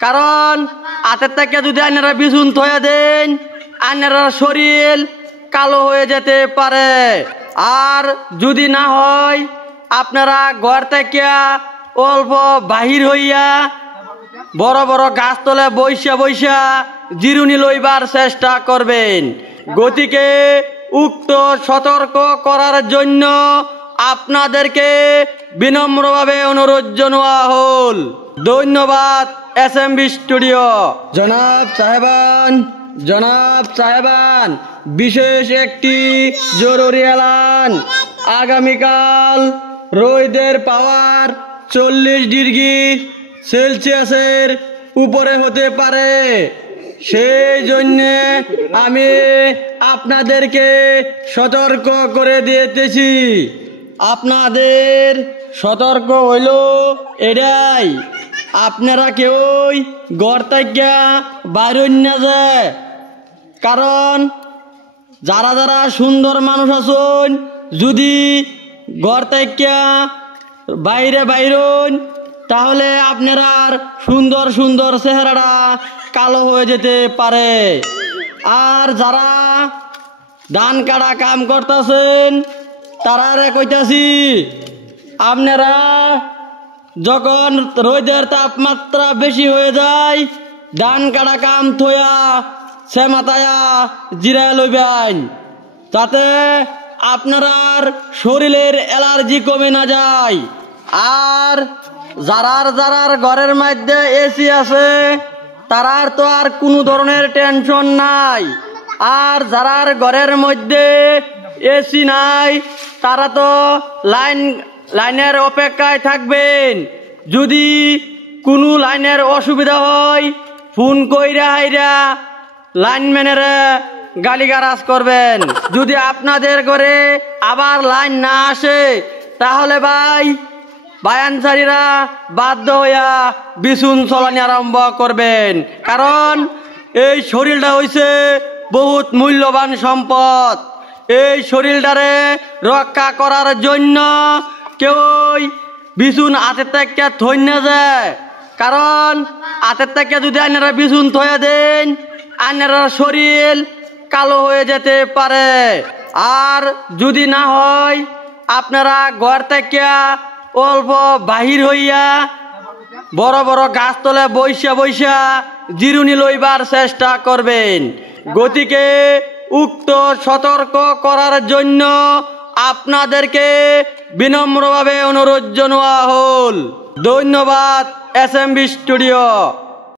কারণ হাতের থেকে যদি আপনারা বিছুন থয়ে দেন আপনারা শরীর কালো হয়ে যেতে পারে। আর যদি না হয় আপনারা ঘর থেকে অল্প বাহির হইয়া বড় বড় গাছতলে বৈশা বৈশা জিরুনি লইবার চেষ্টা করবেন। গতিকে উক্ত সতর্ক করার জন্য আপনাদেরকে বিনম্রভাবে অনুরোধ জানাওয়া হল। ধন্যবাদ এসএমবি স্টুডিও। জনাব সাহেবান বিশেষ একটি জরুরি এলান। আগামীকাল রোদের পাওয়ার 40 ডিগ্রি সেলসিয়াসের উপরে হতে পারে। সেই জন্যে আমি আপনাদেরকে সতর্ক করে দিতেছি। আপনাদের সতর্ক হইল এটাই, আপনারা কেউই ঘর থেকে বাইরে না যায়। কারণ যারা যারা সুন্দর মানুষ আছেন যদি ঘর থেকে বাইরে বাইরন তাহলে আপনারা সুন্দর সুন্দর চেহারাটা কালো হয়ে যেতে পারে। আর যারা ধান কাটা কাম করতেছেন তারারে কইতাছি, আপনারা যখন রোদের তাপমাত্রা বেশি হয়ে যায় ধান কাটা কাম থইয়া সে মাথায়া জিরায় লইবেন, যাতে আপনার শরীরের অ্যালার্জি কমে না যায়। আর যারার ঘরের মধ্যে এসি আছে তারার তো আর কোনো ধরনের টেনশন নাই। আর যারার ঘরের মধ্যে এসি নাই তারা তো লাইনের অপেক্ষায় থাকবেন। যদি কোনো লাইনের অসুবিধা হয় ফোন কইরা হাইরা লাইনম্যানের গালিগালাজ করবেন। যদি আপনাদের ঘরে আবার লাইন না আসে তাহলে বায়ানসারীরা বাধ্য হইয়া বিছুন চলানি আরম্ভ করবেন। কারণ এই শরীরটা হইছে বহুত মূল্যবান সম্পদ। এই শরীরটারে রক্ষা করার জন্য কেউই বিছুন হাতের থেকে থই না যায়। কারণ হাতের থেকে যদি আপনারা বিছুন থয়ে দেন আপনারা শরীর কালো হয়ে যেতে পারে। আর যদি না হয় আপনারা ঘর থেকে অল্প বাহির হইয়া বড় বড় গাছতলে বৈশা বৈশা জিরুনি লইবার চেষ্টা করবেন। গতিকে উক্ত সতর্ক করার জন্য আপনাদেরকে বিনম্রভাবে অনুরোধ জানাওয়া হল। ধন্যবাদ এসএমবি স্টুডিও।